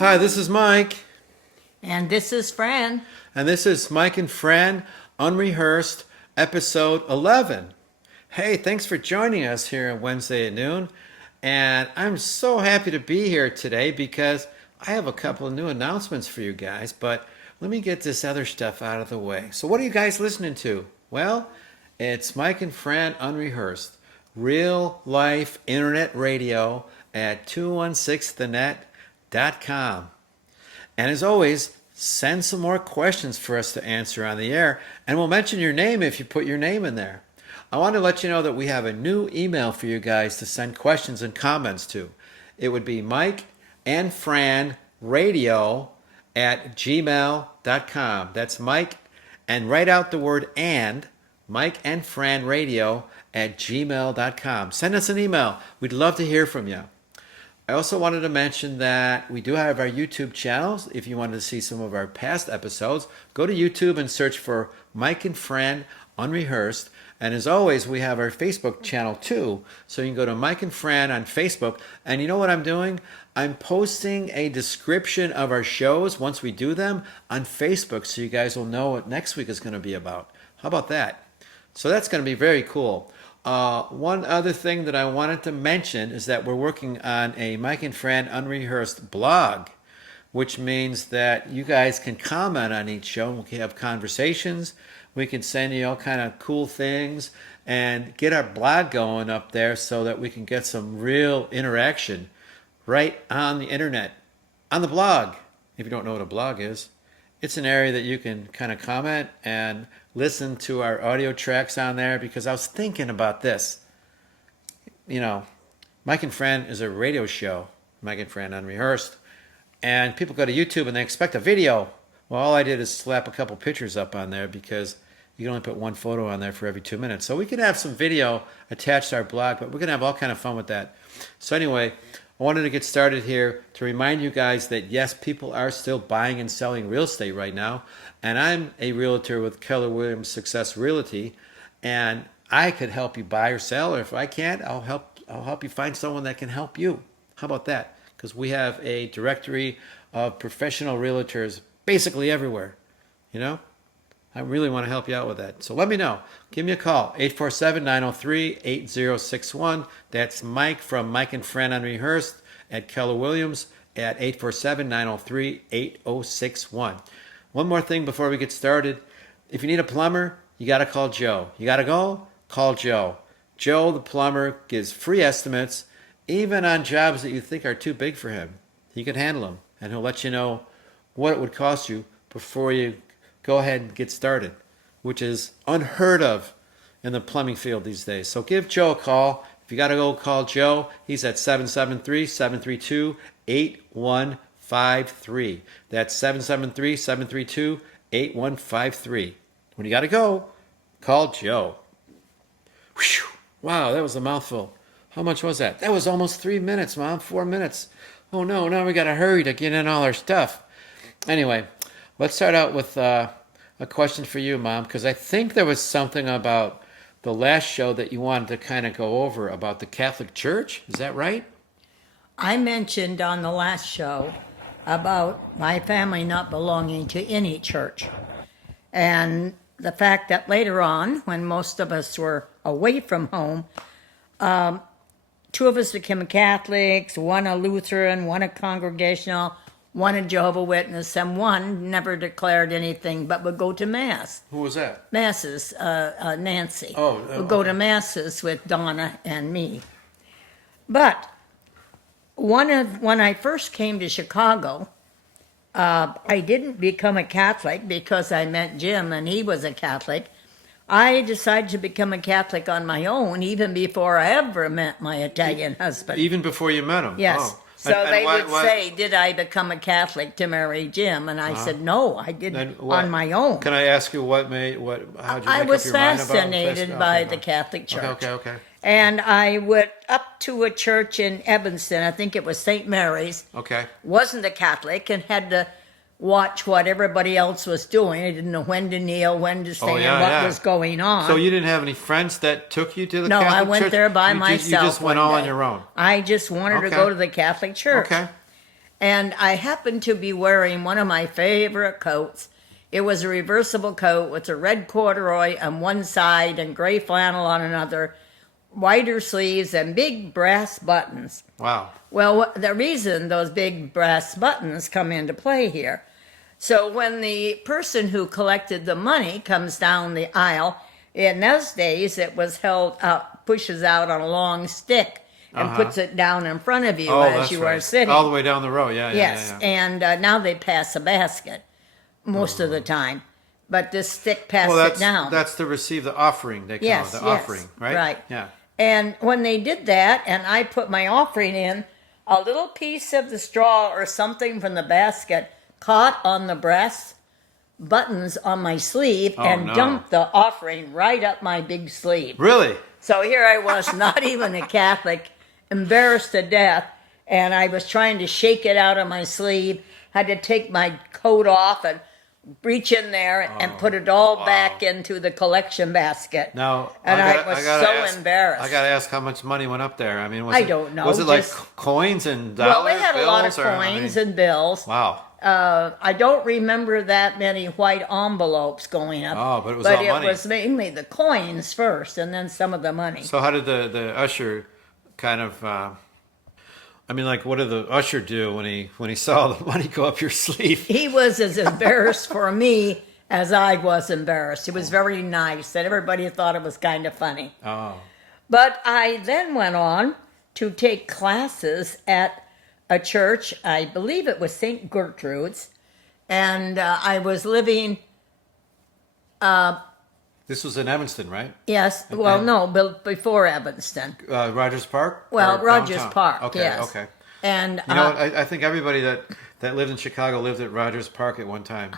Hi, this is Mike. And this is Fran. And this is Mike and Fran Unrehearsed, episode 11. Hey, thanks for joining us here on Wednesday at noon. And I'm so happy to be here today because I have a couple of new announcements for you guys. But let me get this other stuff out of the way. So what are you guys listening to? Well, it's Mike and Fran Unrehearsed, real life internet radio at 216thenet.com. And as always, send some more questions for us to answer on the air, and we'll mention your name if you put your name in there. I want to let you know that we have a new email for you guys to send questions and comments to. It would be Mike and Fran Radio at gmail.com. That's Mike, and write out the word and, Mike and Fran Radio at gmail.com. Send us an email. We'd love to hear from you. I also wanted to mention that we do have our YouTube channels. If you wanted to see some of our past episodes, go to YouTube and search for Mike and Fran Unrehearsed. And as always, we have our Facebook channel too. So you can go to Mike and Fran on Facebook. And you know what I'm doing? I'm posting a description of our shows once we do them on Facebook so you guys will know what next week is going to be about. How about that? So that's going to be very cool. One other thing that I wanted to mention is that we're working on a Mike and Fran Unrehearsed blog, which means that you guys can comment on each show. We can have conversations. We can send you all kind of cool things and get our blog going up there so that we can get some real interaction right on the internet, on the blog. If you don't know what a blog is, it's an area that you can kind of comment and listen to our audio tracks on there, because I was thinking about this. You know, Mike and Fran is a radio show, Mike and Fran Unrehearsed, and people go to YouTube and they expect a video. Well, all I did is slap a couple pictures up on there because you can only put one photo on there for every 2 minutes. So we can have some video attached to our blog, but we're going to have all kind of fun with that. So anyway, I wanted to get started here to remind you guys that yes, people are still buying and selling real estate right now. And I'm a realtor with Keller Williams Success Realty, and I could help you buy or sell, or if I can't, I'll help you find someone that can help you. How about that? Because we have a directory of professional realtors basically everywhere. You know, I really want to help you out with that. So let me know. Give me a call, 847-903-8061. That's Mike from Mike and Fran Unrehearsed at Keller Williams at 847-903-8061. One more thing before we get started. If you need a plumber, you got to call Joe. You got to go? Call Joe. Joe, the plumber, gives free estimates, even on jobs that you think are too big for him. He can handle them, and he'll let you know what it would cost you before you go ahead and get started, which is unheard of in the plumbing field these days. So give Joe a call. If you got to go, call Joe. He's at 773-732-8153. That's 773-732-8153. When you got to go, call Joe. Whew. Wow, that was a mouthful. How much was that? That was almost 3 minutes, Mom. 4 minutes. Oh no, now we got to hurry to get in all our stuff. Anyway, let's start out with a question for you, Mom, because I think there was something about the last show that you wanted to kind of go over about the Catholic Church. Is that right? I mentioned on the last show about my family not belonging to any church. And the fact that later on, when most of us were away from home, two of us became Catholics, one a Lutheran, one a Congregational, one a Jehovah's Witness, and one never declared anything but would go to Mass. Who was that? Masses, Nancy. Oh, would go to Masses with Donna and me. But when I first came to Chicago, I didn't become a Catholic because I met Jim and he was a Catholic. I decided to become a Catholic on my own even before I ever met my Italian husband. Even before you met him? Yes. Oh. So they would say, did I become a Catholic to marry Jim? And I said, no, I didn't on my own. Can I ask you how'd you make up your mind about it? I was fascinated by the Catholic Church. Okay. And I went up to a church in Evanston, I think it was St. Mary's. Okay. Wasn't a Catholic and had to watch what everybody else was doing. I didn't know when to kneel, when to stand, what was going on. So you didn't have any friends that took you to the Catholic Church? No, I went there by myself. You just went all on your own? I just wanted to go to the Catholic Church. Okay. And I happened to be wearing one of my favorite coats. It was a reversible coat with a red corduroy on one side and gray flannel on another, wider sleeves, and big brass buttons. Wow. Well, the reason those big brass buttons come into play here. So when the person who collected the money comes down the aisle, in those days it was held out, pushes out on a long stick and puts it down in front of you as you are sitting. All the way down the row, yeah. Yes, and now they pass a basket most of the time. But this stick passes it down. That's to receive the offering, they call it, the offering, right? Right. Yeah. And when they did that, and I put my offering in, a little piece of the straw or something from the basket caught on the brass buttons on my sleeve and dumped the offering right up my big sleeve. Really? So here I was, not even a Catholic, embarrassed to death, and I was trying to shake it out of my sleeve, had to take my coat off and reach in there and put it all back into the collection basket. Now, and I was so embarrassed. I got to ask how much money went up there. I mean, I don't know. Was it like coins and dollars? Well, they had a lot of coins and bills. Wow. I don't remember that many white envelopes going up. Oh, but it was all money. But it was mainly the coins first and then some of the money. So how did the usher kind of... I mean, like, what did the usher do when he saw the money go up your sleeve? He was as embarrassed for me as I was embarrassed. It was very nice, and everybody thought it was kind of funny. Oh. But I then went on to take classes at a church. I believe it was St. Gertrude's, and I was living... This was in Evanston, right? Yes. Well, no, before Evanston. Rogers Park? Well, Rogers downtown? Park, Okay, yes. okay. And you know what? I think everybody that lived in Chicago lived at Rogers Park at one time.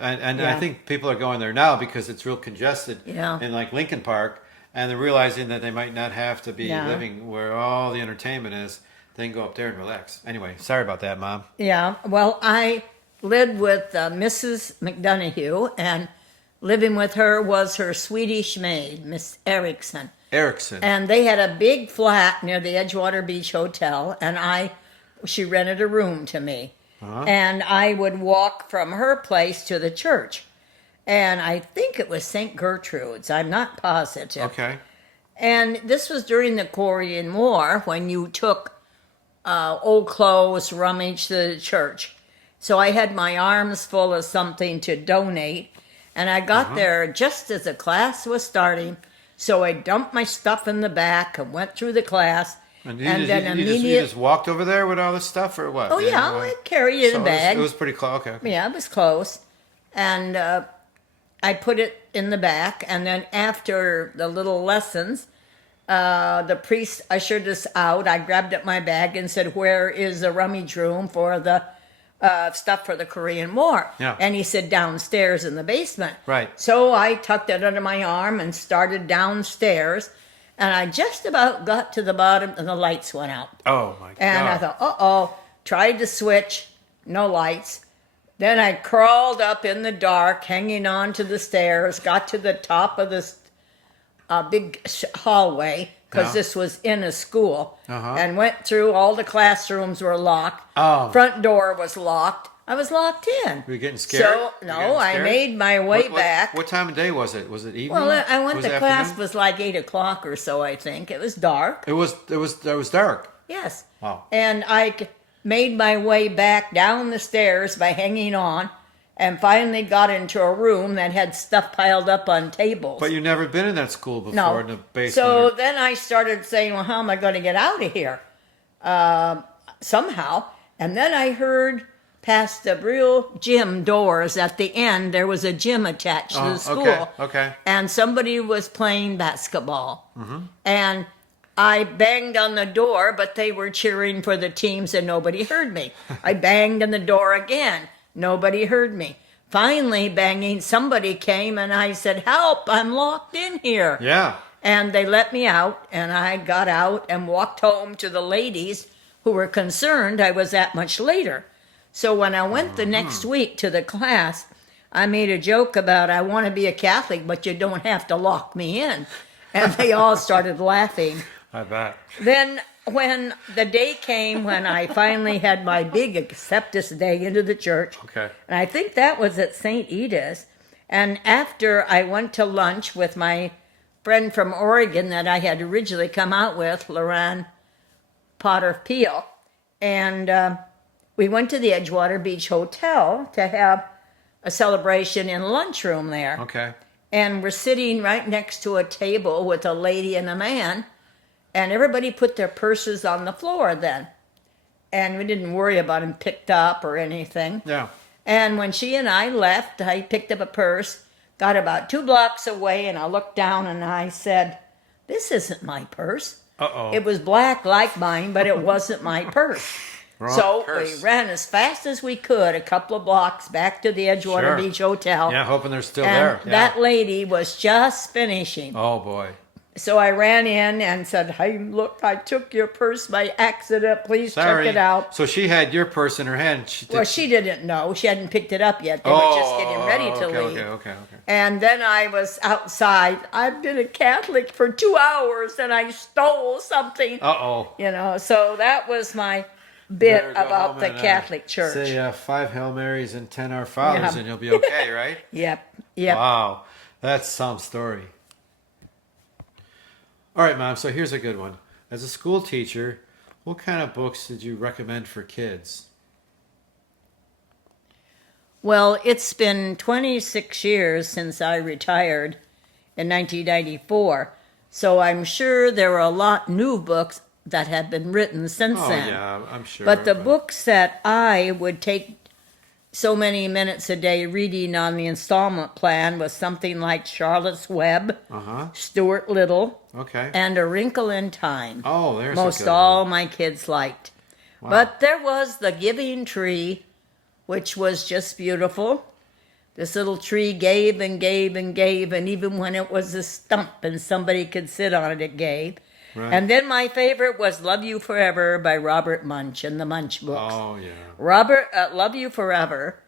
and Yeah. I think people are going there now because it's real congested Yeah. in like Lincoln Park, and they're realizing that they might not have to be living where all the entertainment is. They can go up there and relax. Anyway, sorry about that, Mom. Yeah, well, I lived with Mrs. McDonough, and living with her was her Swedish maid, Miss Erickson. Erickson. And they had a big flat near the Edgewater Beach Hotel, and she rented a room to me. And I would walk from her place to the church. And I think it was St. Gertrude's. I'm not positive. Okay. And this was during the Korean War when you took old clothes, rummage the church. So I had my arms full of something to donate. And I got there just as the class was starting. So I dumped my stuff in the back and went through the class. And you just walked over there with all this stuff, or what? Oh, yeah, I carried it in a bag. It was pretty close. Okay. Yeah, it was close. And I put it in the back. And then after the little lessons, the priest ushered us out. I grabbed up my bag and said, "Where is the rummage room for the stuff for the Korean War?" Yeah. And he said, "Downstairs in the basement." Right. So I tucked it under my arm and started downstairs. And I just about got to the bottom and the lights went out. Oh, my God. And I thought, uh-oh, tried to switch, no lights. Then I crawled up in the dark, hanging on to the stairs, got to the top of this big hallway, because this was in a school, and went through. All the classrooms were locked. Oh. Front door was locked. I was locked in. Were you getting scared? So, no, I made my way back. What time of day was it? Was it evening? Well, I went Was to it class afternoon? was like 8 o'clock or so, I think. It was dark. It was dark. Yes. Wow. And I made my way back down the stairs by hanging on, and finally got into a room that had stuff piled up on tables. But you've never been in that school before, No. in the basement. So then I started saying, well, how am I going to get out of here? Somehow. And then I heard past the real gym doors at the end, there was a gym attached to the school. Okay. And somebody was playing basketball. And I banged on the door, but they were cheering for the teams and nobody heard me. I banged on the door again. Nobody heard me. Finally, banging, somebody came and I said, "Help, I'm locked in here." Yeah. And they let me out, and I got out and walked home to the ladies who were concerned I was that much later. So when I went the next week to the class, I made a joke about, "I want to be a Catholic, but you don't have to lock me in." And they all started laughing. I bet. Then when the day came when I finally had my big acceptance day into the church, Okay. and I think that was at St. Edith's, and after I went to lunch with my friend from Oregon that I had originally come out with, Loran Potter Peel, and we went to the Edgewater Beach Hotel to have a celebration in the lunchroom there. Okay. And we're sitting right next to a table with a lady and a man, and everybody put their purses on the floor then. And we didn't worry about them picked up or anything. Yeah. And when she and I left, I picked up a purse, got about 2 blocks away, and I looked down and I said, "This isn't my purse." Uh-oh. It was black like mine, but it wasn't my purse. Wrong So purse. we ran as fast as we could, a couple of blocks back to the Edgewater Sure. Beach Hotel. Yeah, hoping they're still And there. Yeah. that lady was just finishing. Oh, boy. So I ran in and said, "Hey, look, I took your purse by accident. Please Sorry. check it out." So she had your purse in her hand. Well, she didn't know. She hadn't picked it up yet. They were just getting ready to leave. Okay. And then I was outside. I've been a Catholic for 2 hours and I stole something. Uh-oh. You know, so that was my bit Better go about home the and, Catholic Church. Say 5 Hail Marys and 10 Our Fathers, Yeah. and you'll be okay, right? Yep. Wow. That's some story. All right, Mom, so here's a good one. As a school teacher, what kind of books did you recommend for kids? Well, it's been 26 years since I retired in 1994, so I'm sure there are a lot new books that have been written since Oh, then. yeah, I'm sure. But the books that I would take so many minutes a day reading on the installment plan was something like Charlotte's Web, Uh-huh. Stuart Little, Okay. and A Wrinkle in Time. Oh, there's Most a good all one. my kids liked. Wow. But there was The Giving Tree, which was just beautiful. This little tree gave and gave and gave, and even when it was a stump and somebody could sit on it, it gave. Right. And then my favorite was Love You Forever by Robert Munch and the Munch books. Oh, yeah. Robert, Love You Forever,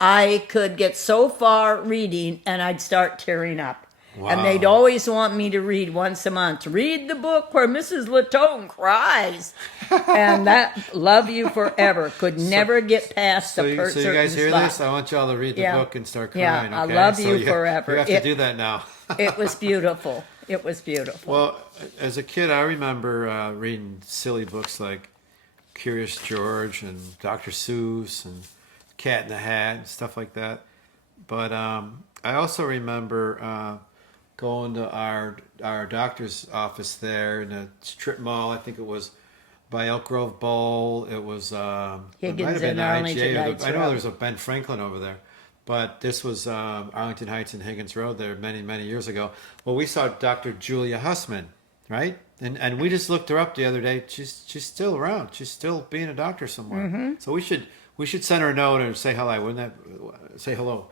I could get so far reading and I'd start tearing up. Wow. And they'd always want me to read once a month. Read the book where Mrs. Latone cries. And that Love You Forever could never get past So the you, per so you certain guys hear spot. this? I want y'all to read the Yeah. book and start Yeah, crying, I okay? love So you forever. You have to do that now. It was beautiful. It was beautiful. Well, as a kid, I remember reading silly books like Curious George and Dr. Seuss and Cat in the Hat and stuff like that. But I also remember going to our doctor's office there in the strip mall. I think it was by Elk Grove Bowl. It was it might Higgins have been and the Arlington IGA. Heights I know Road. there was a Ben Franklin over there. But this was Arlington Heights and Higgins Road there many, many years ago. Well, we saw Dr. Julia Hussman, right? And we just looked her up the other day. She's still around. She's still being a doctor somewhere. Mm-hmm. So we should send her a note and say hello. Say hello?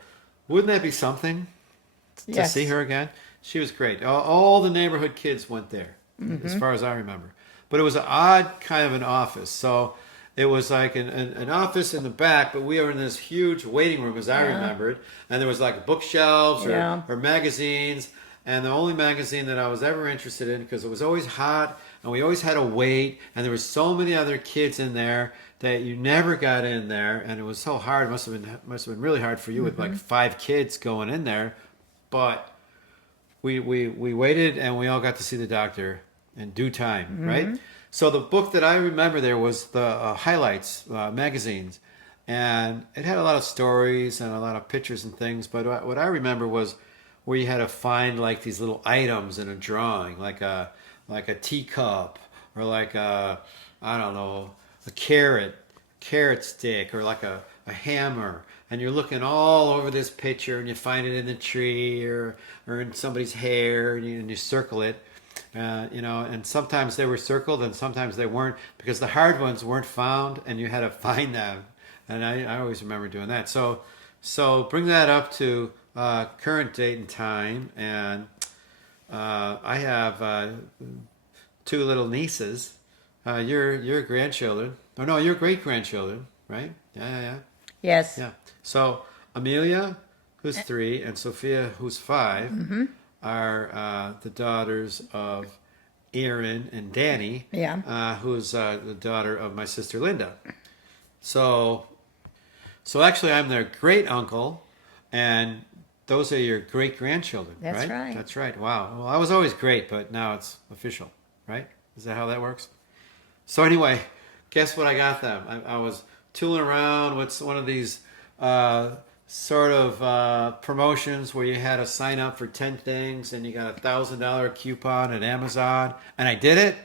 Wouldn't that be something to Yes. see her again? She was great. All the neighborhood kids went there, Mm-hmm. as far as I remember. But it was an odd kind of an office. So it was like an office in the back, but we were in this huge waiting room, as I remembered. And there was like bookshelves Yeah. or magazines. And the only magazine that I was ever interested in, because it was always hot and we always had to wait. And there were so many other kids in there that you never got in there. And it was so hard. It must have been really hard for you with like 5 kids going in there. But we waited and we all got to see the doctor in due time, right? So the book that I remember there was the Highlights magazines, and it had a lot of stories and a lot of pictures and things. But what I remember was where you had to find like these little items in a drawing, like a teacup or like I don't know, a carrot stick or like a hammer. And you're looking all over this picture, and you find it in the tree or in somebody's hair, and you circle it. And sometimes they were circled and sometimes they weren't, because the hard ones weren't found and you had to find them. And I always remember doing that. So bring that up to current date and time. And I have 2 little nieces. Your grandchildren. Oh, no, your great-grandchildren, right? Yeah. Yes. Yeah. So Amelia, who's 3, and Sophia, who's 5, are the daughters of Aaron and Danny, Yeah. who's the daughter of my sister Linda. So, so actually, I'm their great uncle, and those are your great grandchildren, That's right? right. That's right. Wow. Well, I was always great, but now it's official, right? Is that how that works? So anyway, guess what I got them? I was tooling around with one of these sort of promotions where you had to sign up for 10 things and you got $1,000 coupon at Amazon, and I did it,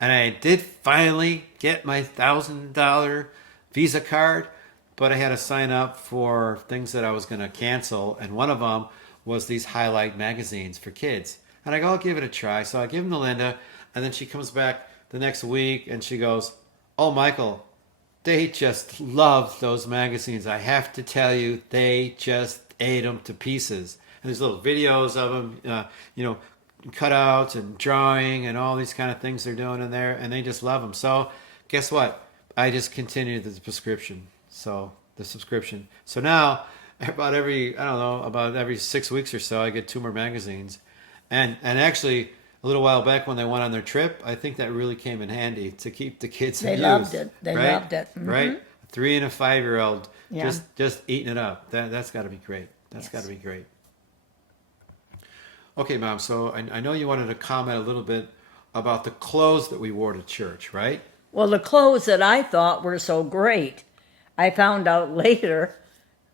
and I did finally get my $1,000 Visa card, but I had to sign up for things that I was going to cancel, and one of them was these highlight magazines for kids. And I go, I'll give it a try. So I give them to Linda, and then she comes back the next week and she goes, "Oh, Michael, they just love those magazines. I have to tell you, they just ate them to pieces." And there's little videos of them, cutouts and drawing and all these kind of things they're doing in there, and they just love them. So guess what? I just continued the subscription. So now about every 6 weeks or so, I get 2 more magazines, and actually a little while back when they went on their trip, I think that really came in handy to keep the kids They amused. loved it. They right? loved it. Mm-hmm. Right? A 3 and a 5-year-old Yeah. just eating it up. That's got to be great. That's Yes. got to be great. Okay, Mom. So I know you wanted to comment a little bit about the clothes that we wore to church, right? Well, the clothes that I thought were so great, I found out later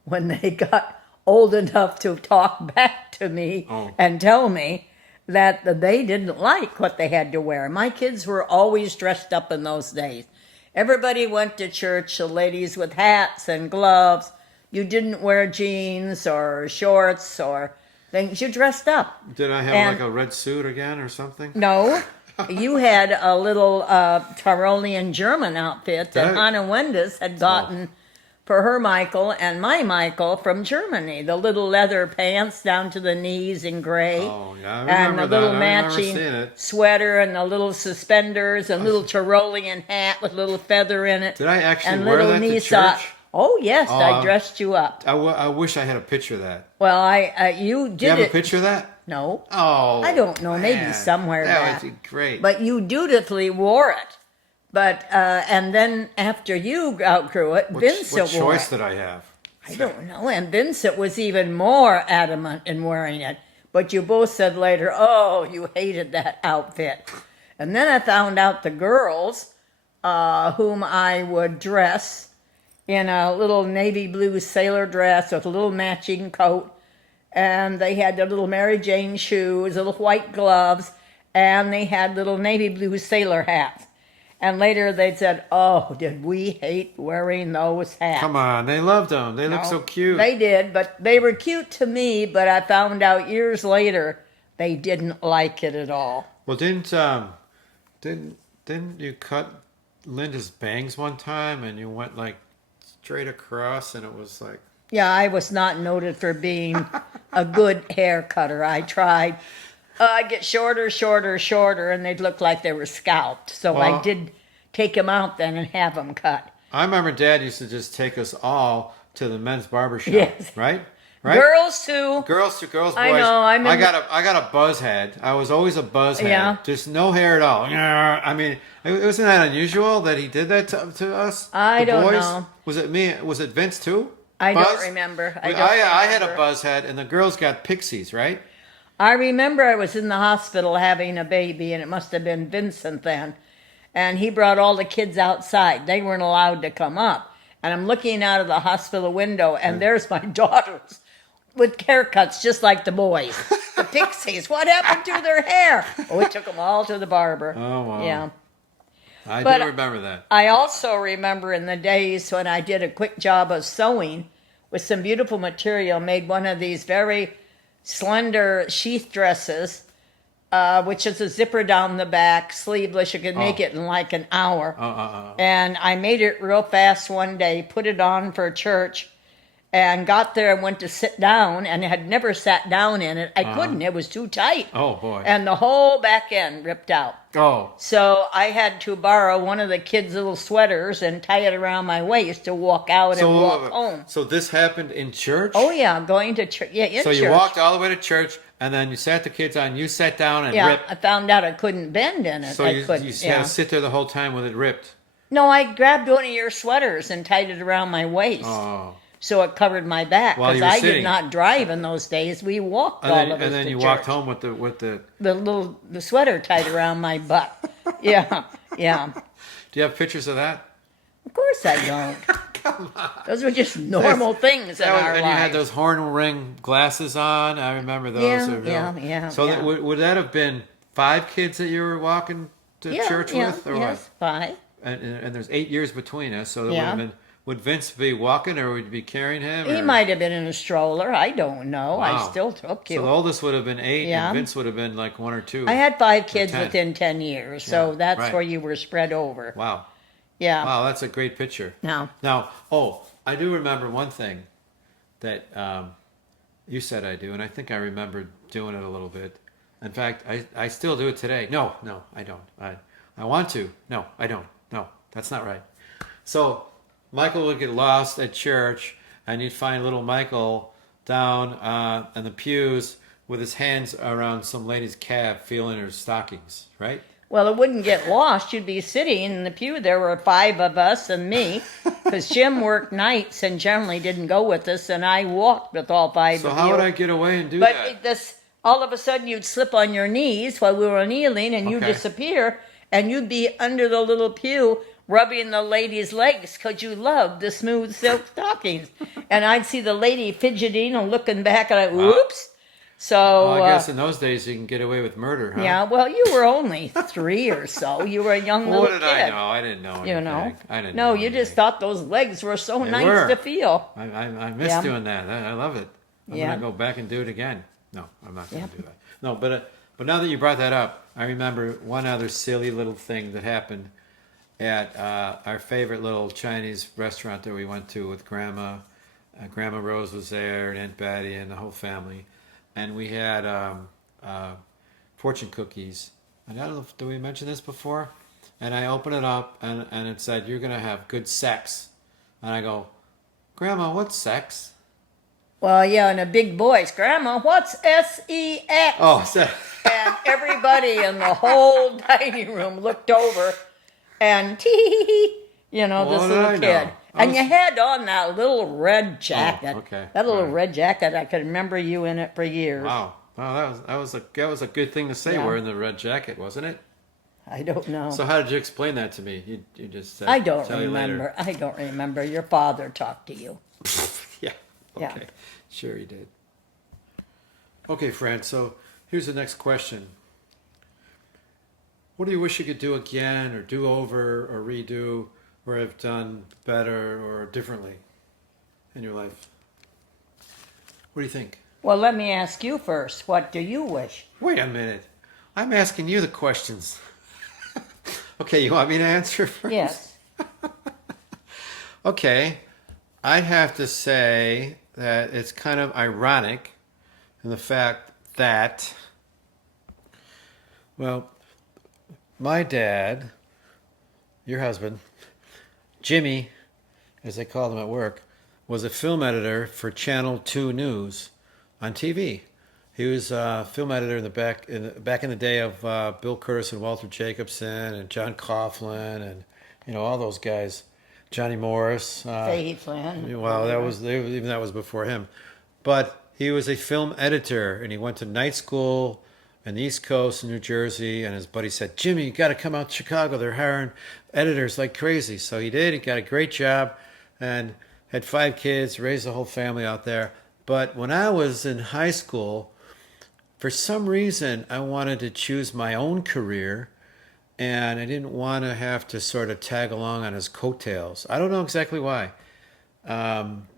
when they got old enough to talk back to me and tell me that they didn't like what they had to wear. My kids were always dressed up in those days. Everybody went to church, the ladies with hats and gloves. You didn't wear jeans or shorts or things. You dressed up. Did I have like a red suit again or something? No. You had a little Tyrolean German outfit that Anna Wendes had gotten for her Michael and my Michael from Germany. The little leather pants down to the knees in gray. Oh, yeah, I remember and the little that. matching sweater and the little suspenders and little Tyrolean hat with a little feather in it. Did I actually and wear little that knee to sock. church? Oh, yes, I dressed you up. I wish I had a picture of that. Well, you did Do you have it. a picture of that? No. Oh, I don't know, maybe man. somewhere That would be great. But you dutifully wore it. But and then after you outgrew it, Vincent what wore choice it. did I have? I don't know. And Vincent was even more adamant in wearing it. But you both said later, "Oh, you hated that outfit." And then I found out the girls, whom I would dress in a little navy blue sailor dress with a little matching coat, and they had their little Mary Jane shoes, little white gloves, and they had little navy blue sailor hats. And later they said, "Oh, did we hate wearing those hats?" Come on, they loved them. They look so cute. They did, but they were cute to me, but I found out years later they didn't like it at all. Well, didn't you cut Linda's bangs one time and you went like straight across and it was like... Yeah, I was not noted for being a good hair cutter. I tried. I'd get shorter, and they'd look like they were scalped. So I did take them out then and have them cut. I remember Dad used to just take us all to the men's barber shop, Yes. right? Girls too. Girls, boys. I know. I got a buzz head. I was always a buzz head. Yeah. Just no hair at all. I mean, wasn't that unusual that he did that to us? I the don't boys? know. Was it me? Was it Vince too? I Buzz? don't remember. I had a buzz head, and the girls got pixies, right? I remember I was in the hospital having a baby, and it must have been Vincent then. And he brought all the kids outside. They weren't allowed to come up. And I'm looking out of the hospital window, and there's my daughters with haircuts just like the boys. The pixies. What happened to their hair? Oh, we took them all to the barber. Oh, wow. Yeah. I But do remember that. I also remember in the days when I did a quick job of sewing with some beautiful material, made one of these very slender sheath dresses, which is a zipper down the back, sleeveless. You could make it in like an hour. And I made it real fast one day, put it on for church, and got there and went to sit down and had never sat down in it. I couldn't. It was too tight. Oh, boy. And the whole back end ripped out. Oh. So I had to borrow one of the kids' little sweaters and tie it around my waist to walk out and walk home. So this happened in church? Oh, yeah, going to church. Yeah, in So church. you walked all the way to church and then you sat the kids on. You sat down and Yeah, ripped. I found out I couldn't bend in it. So I couldn't. you had Yeah. to sit there the whole time with it ripped. No, I grabbed one of your sweaters and tied it around my waist. Oh. So it covered my back While because you were I sitting. did not drive in those days. We walked And all then, of us and then to you church. walked home with the. The sweater tied around my butt. Yeah, yeah. Do you have pictures of that? Of course I don't. Come on. Those were just normal things in our lives. And you had those horn ring glasses on. I remember those. Yeah. So yeah. would that have been 5 kids that you were walking to church with, or yes, 5. what? And there's 8 years between us, so that would Yeah. have been. Would Vince be walking, or would you be carrying him? He or? might have been in a stroller. I don't know. Wow. I still took you. So the oldest would have been 8, Yeah. and Vince would have been like 1 or 2. I had 5 kids 10. within 10 years, so Yeah, that's right. where you were spread over. Wow. Yeah. Wow, that's a great picture. Now, Now, I do remember one thing that you said I do, and I think I remember doing it a little bit. In fact, I still do it today. No, I don't. I want to. No, I don't. No, that's not right. So Michael would get lost at church, and you'd find little Michael down in the pews with his hands around some lady's calf, feeling her stockings, right? well, it wouldn't get lost. You'd be sitting in the pew. There were 5 of us and me, because Jim worked nights and generally didn't go with us, and I walked with all 5 So of how you. would I get away and do But that? all of a sudden you'd slip on your knees while we were kneeling, and you'd Okay. disappear, and you'd be under the little pew rubbing the lady's legs because you loved the smooth silk stockings. And I'd see the lady fidgeting and looking back, and oops. So Well, I guess in those days you can get away with murder, huh? yeah, well, you were only 3 or so. You were a young Well, little what did kid. I know? I didn't know anything. You know, I didn't no, know you just anything. thought those legs were so They nice were. to feel. I miss Yeah. doing that. I love it. I'm Yeah. gonna go back and do it again. No, I'm not gonna Yeah. do that. No, but now that you brought that up, I remember one other silly little thing that happened at our favorite little Chinese restaurant that we went to with Grandma. Grandma Rose was there, and Aunt Betty, and the whole family, and we had fortune cookies. And I don't know if did we mention this before? And I open it up, and it said, "You're gonna have good sex," and I go, "Grandma, what's sex?" Well, yeah, and a big voice, Grandma, what's SEX? Oh, so, And everybody in the whole dining room looked over and you know, this What did little I know? kid. I And was- you had on that little red jacket. okay. That little Right. red jacket, I could remember you in it for years. wow, that was a good thing to say. Yeah. Wearing the red jacket, wasn't it? I don't know. So how did you explain that to me? You just said, I don't tell you later. remember. I don't remember. Your father talked to you. Yeah. Yeah. Okay. Sure he did. Okay, Fran. So here's the next question. What do you wish you could do again, or do over, or redo, or have done better or differently in your life? What do you think? Well, let me ask you first. What do you wish? Wait a minute. I'm asking you the questions. Okay, you want me to answer first? Yes. Okay. I'd have to say that it's kind of ironic in the fact that, well, my dad, your husband, Jimmy, as they called him at work, was a film editor for Channel 2 News on TV. He was a film editor back in the day of Bill Curtis and Walter Jacobson and John Coughlin and all those guys, Johnny Morris. Fahey Flynn. Well, that was before him, but he was a film editor, and he went to night school on the East Coast in New Jersey. And his buddy said, "Jimmy, you got to come out to Chicago. They're hiring editors like crazy." So he did. He got a great job, and had 5 kids, raised the whole family out there. But when I was in high school, for some reason, I wanted to choose my own career, and I didn't want to have to sort of tag along on his coattails. I don't know exactly why.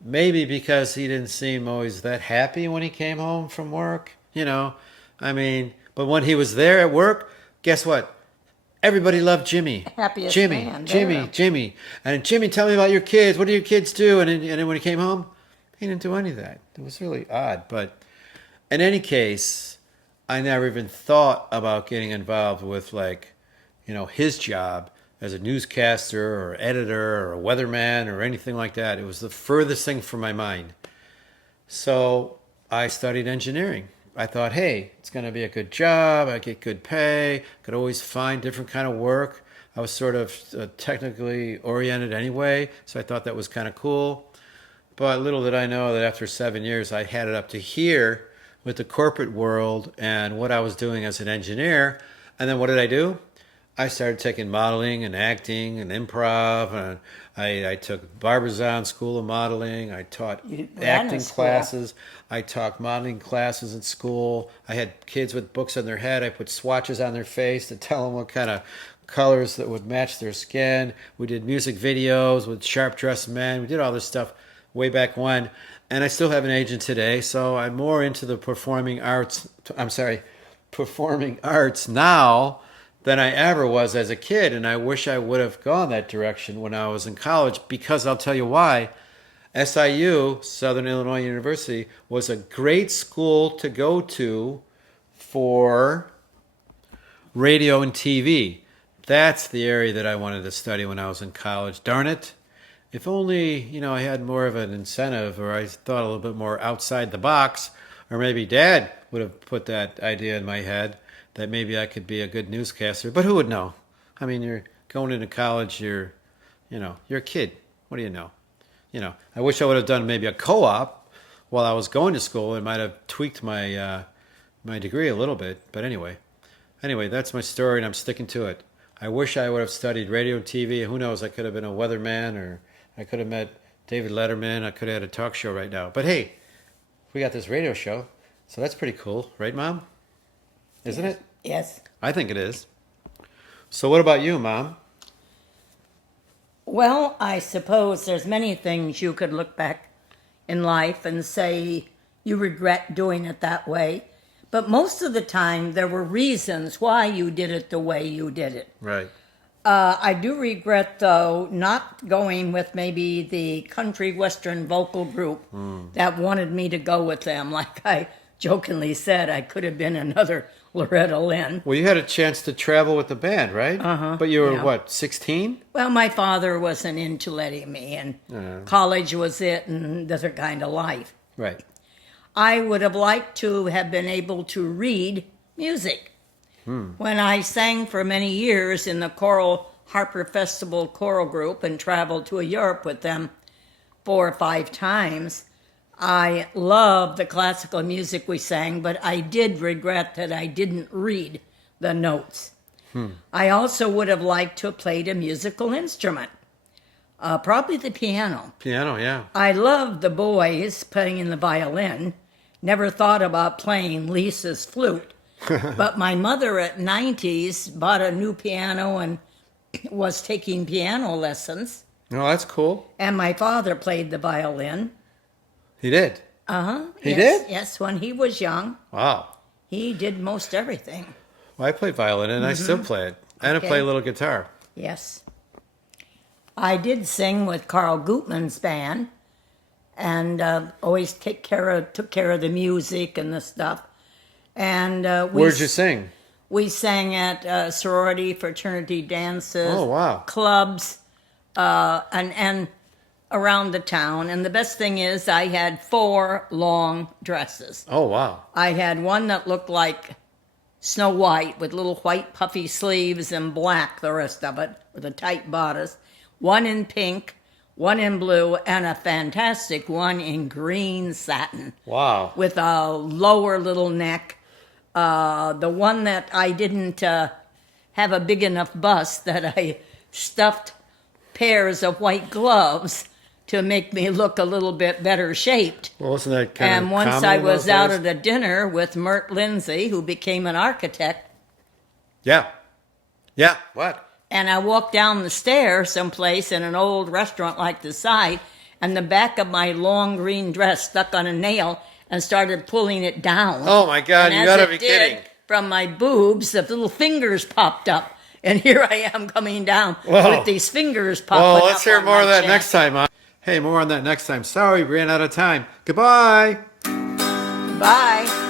Maybe because he didn't seem always that happy when he came home from work. But when he was there at work, guess what? Everybody loved Jimmy. Happiest Jimmy, man Jimmy, there. Jimmy. And Jimmy, tell me about your kids. What do your kids do? And then when he came home, he didn't do any of that. It was really odd. But in any case, I never even thought about getting involved with his job as a newscaster or editor or a weatherman or anything like that. It was the furthest thing from my mind. So I studied engineering. I thought, hey, it's going to be a good job. I get good pay. Could always find different kind of work. I was sort of technically oriented anyway, so I thought that was kind of cool. But little did I know that after 7 years, I had it up to here with the corporate world and what I was doing as an engineer. And then what did I do? I started taking modeling and acting and improv. And I took Barbizon School of Modeling. I taught acting classes. I taught modeling classes at school. I had kids with books on their head. I put swatches on their face to tell them what kind of colors that would match their skin. We did music videos with sharp dressed men. We did all this stuff way back when. And I still have an agent today, so I'm more into the performing arts now than I ever was as a kid. And I wish I would have gone that direction when I was in college, because I'll tell you why. SIU, Southern Illinois University, was a great school to go to for radio and TV. That's the area that I wanted to study when I was in college. Darn it. If only, I had more of an incentive, or I thought a little bit more outside the box, or maybe Dad would have put that idea in my head that maybe I could be a good newscaster. But who would know? I mean, you're going into college, you're a kid. What do you know? I wish I would have done maybe a co-op while I was going to school. It might have tweaked my my degree a little bit. But anyway, that's my story, and I'm sticking to it. I wish I would have studied radio and TV. Who knows? I could have been a weatherman, or I could have met David Letterman. I could have had a talk show right now. But hey, we got this radio show, so that's pretty cool, right, Mom? Isn't it? Yes. I think it is. So what about you, Mom? Well, I suppose there's many things you could look back in life and say you regret doing it that way. But most of the time, there were reasons why you did it the way you did it. Right. I do regret, though, not going with maybe the country western vocal group that wanted me to go with them. Like I jokingly said, I could have been another Loretta Lynn. Well, you had a chance to travel with the band, right? Uh-huh. But you were, Yeah. what, 16? Well, my father wasn't into letting me, and college was it, and different kind of life. Right. I would have liked to have been able to read music. When I sang for many years in the Choral Harper Festival choral group and traveled to Europe with them 4 or 5 times, I loved the classical music we sang, but I did regret that I didn't read the notes. I also would have liked to have played a musical instrument, probably the piano. Piano, yeah. I loved the boys playing the violin, never thought about playing Lisa's flute. But my mother at 90s bought a new piano and was taking piano lessons. Oh, that's cool. And my father played the violin. He did? Uh-huh. He yes, did? Yes, when he was young. Wow. He did most everything. Well, I play violin, and I still play it. And I play a little guitar. Yes. I did sing with Carl Gutman's band, and always took care of the music and the stuff. And Where'd you sing? We sang at sorority, fraternity dances, Oh, wow. clubs, and around the town. And the best thing is I had 4 long dresses. Oh, wow. I had one that looked like Snow White with little white puffy sleeves and black, the rest of it, with a tight bodice. One in pink, one in blue, and a fantastic one in green satin. Wow. With a lower little neck. The one that I didn't have a big enough bust, that I stuffed pairs of white gloves to make me look a little bit better shaped. Well, wasn't that kind And of once common I in was those out days? at a dinner with Mert Lindsay, who became an architect, Yeah. Yeah. What? and I walked down the stairs someplace in an old restaurant like the side, and the back of my long green dress stuck on a nail and started pulling it down. Oh, my God. And You as got to it be did, kidding. From my boobs, the little fingers popped up. And here I am coming down Whoa. with these fingers popping up. Well, let's hear on more my of that chest. next time, Mom. Hey, more on that next time. Sorry, we ran out of time. Goodbye. Bye.